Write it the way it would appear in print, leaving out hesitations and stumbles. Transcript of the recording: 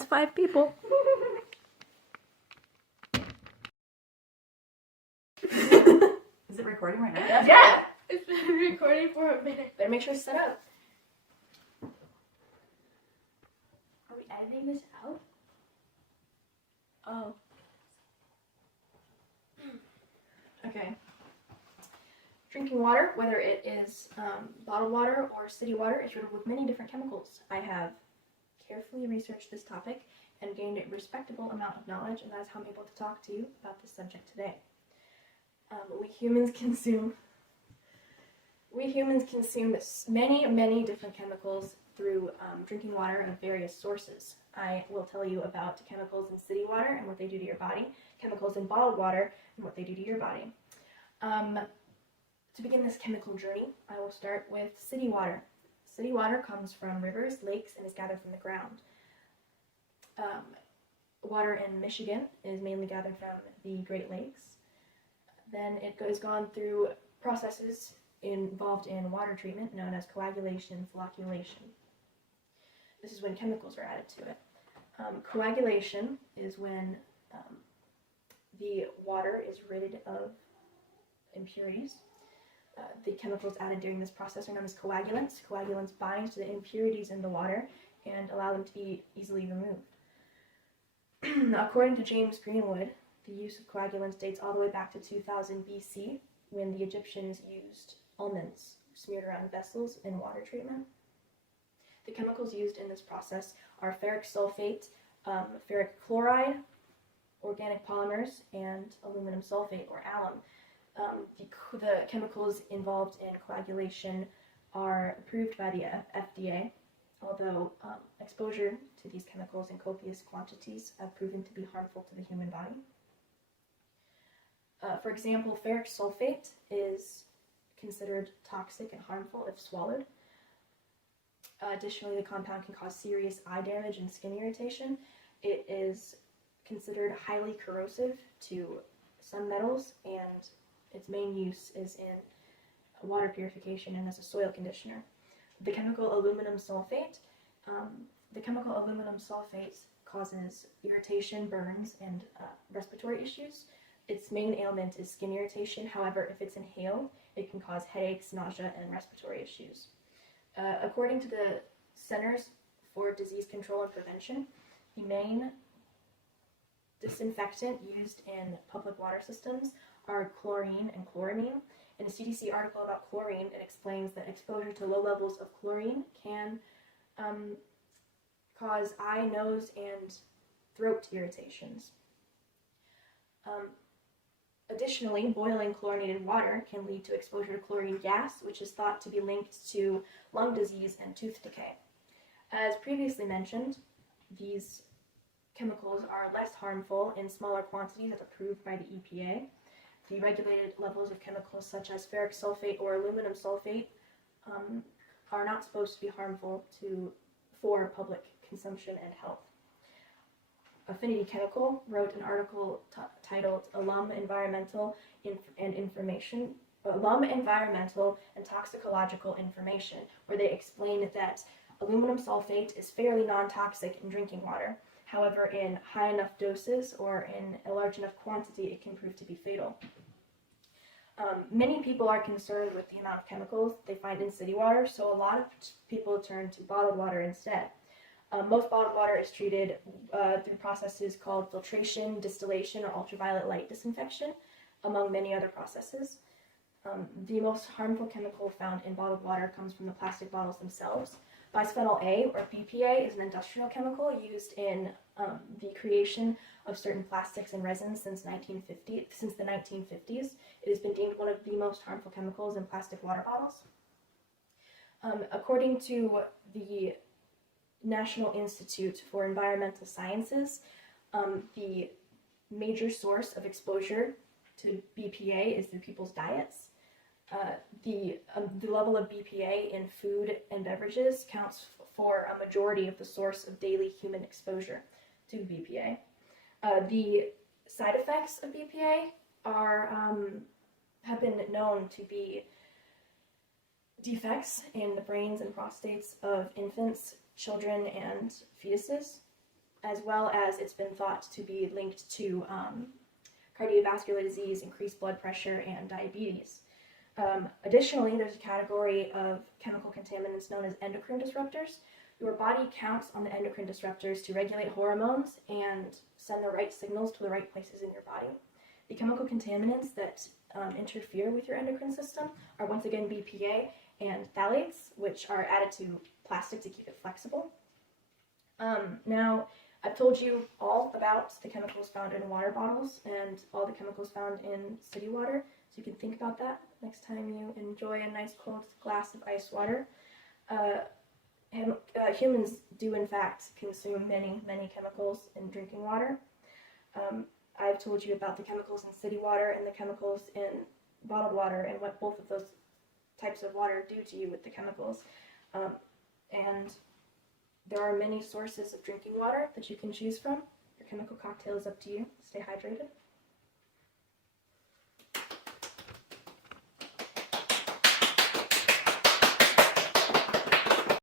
That's 5 people. Is it recording right now? Yeah! It's been recording for a minute. Better make sure it's set up. Are we editing this out? Oh. Okay. Drinking water, whether it is bottled water or city water, is riddled with many different chemicals. I have carefully researched this topic and gained a respectable amount of knowledge, and that is how I'm able to talk to you about this subject today. We humans consume many different chemicals through drinking water of various sources. I will tell you about chemicals in city water and what they do to your body, chemicals in bottled water and what they do to your body. To begin this chemical journey, I will start with city water. City water comes from rivers, lakes, and is gathered from the ground. Water in Michigan is mainly gathered from the Great Lakes. Then it is gone through processes involved in water treatment known as coagulation and flocculation. This is when chemicals are added to it. Coagulation is when the water is rid of impurities. The chemicals added during this process are known as coagulants. Coagulants bind to the impurities in the water and allow them to be easily removed. According to James Greenwood, the use of coagulants dates all the way back to 2000 BC, when the Egyptians used almonds smeared around vessels in water treatment. The chemicals used in this process are ferric sulfate, ferric chloride, organic polymers, and aluminum sulfate, or alum. The chemicals involved in coagulation are approved by the FDA, although exposure to these chemicals in copious quantities have proven to be harmful to the human body. For example, ferric sulfate is considered toxic and harmful if swallowed. Additionally, the compound can cause serious eye damage and skin irritation. It is considered highly corrosive to some metals, and its main use is in water purification and as a soil conditioner. The chemical aluminum sulfate causes irritation, burns, and respiratory issues. Its main ailment is skin irritation. However, if it's inhaled, it can cause headaches, nausea, and respiratory issues. According to the Centers for Disease Control and Prevention, the main disinfectant used in public water systems are chlorine and chloramine. In a CDC article about chlorine, it explains that exposure to low levels of chlorine can cause eye, nose, and throat irritations. Additionally, boiling chlorinated water can lead to exposure to chlorine gas, which is thought to be linked to lung disease and tooth decay. As previously mentioned, these chemicals are less harmful in smaller quantities as approved by the EPA. The regulated levels of chemicals such as ferric sulfate or aluminum sulfate are not supposed to be harmful for public consumption and health. Affinity Chemical wrote an article titled Alum Environmental and Toxicological Information, where they explained that aluminum sulfate is fairly non-toxic in drinking water. However, in high enough doses or in a large enough quantity, it can prove to be fatal. Many people are concerned with the amount of chemicals they find in city water, so a lot of people turn to bottled water instead. Most bottled water is treated through processes called filtration, distillation, or ultraviolet light disinfection, among many other processes. The most harmful chemical found in bottled water comes from the plastic bottles themselves. Bisphenol A, or BPA, is an industrial chemical used in the creation of certain plastics and resins since the 1950s. It has been deemed one of the most harmful chemicals in plastic water bottles. According to the National Institute for Environmental Sciences, the major source of exposure to BPA is through people's diets. The level of BPA in food and beverages counts for a majority of the source of daily human exposure to BPA. The side effects of BPA have been known to be defects in the brains and prostates of infants, children, and fetuses. as well as it's been thought to be linked to cardiovascular disease, increased blood pressure, and diabetes. Additionally, there's a category of chemical contaminants known as endocrine disruptors. Your body counts on the endocrine disruptors to regulate hormones and send the right signals to the right places in your body. The chemical contaminants that interfere with your endocrine system are once again BPA and phthalates, which are added to plastic to keep it flexible. Now, I've told you all about the chemicals found in water bottles and all the chemicals found in city water, so you can think about that next time you enjoy a nice cold glass of ice water. Humans do in fact consume many chemicals in drinking water. I've told you about the chemicals in city water and the chemicals in bottled water and what both of those types of water do to you with the chemicals. And there are many sources of drinking water that you can choose from. Your chemical cocktail is up to you. Stay hydrated.